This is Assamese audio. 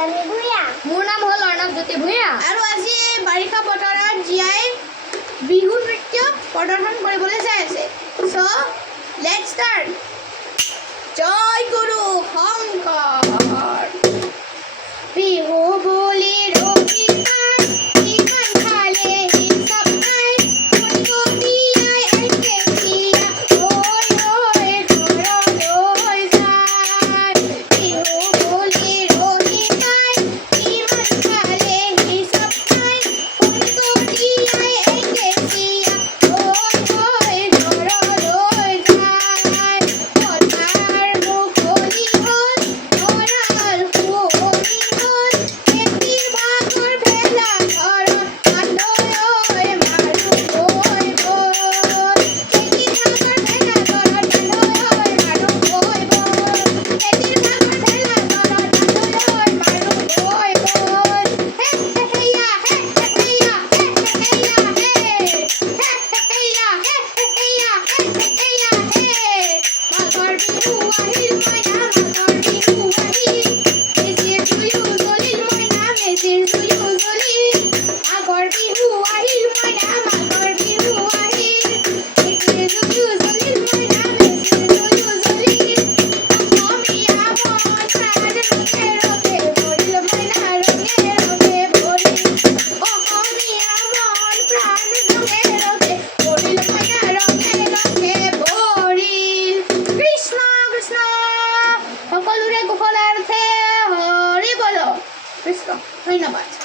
মোৰ নাম হ'ল অৰ্ণৱজ্যোতি ভূঞা আৰু আজি বাৰিষা বতৰত জীয়াই বিহু নৃত্য প্ৰদৰ্শন কৰিবলৈ যাই আছে। So let's start. জয় গুৰু শংকৰ। বিহু বুলি সকলোৰে কুশলাৰ্থে হৰি বল কৃষ্ণ। ধন্যবাদ।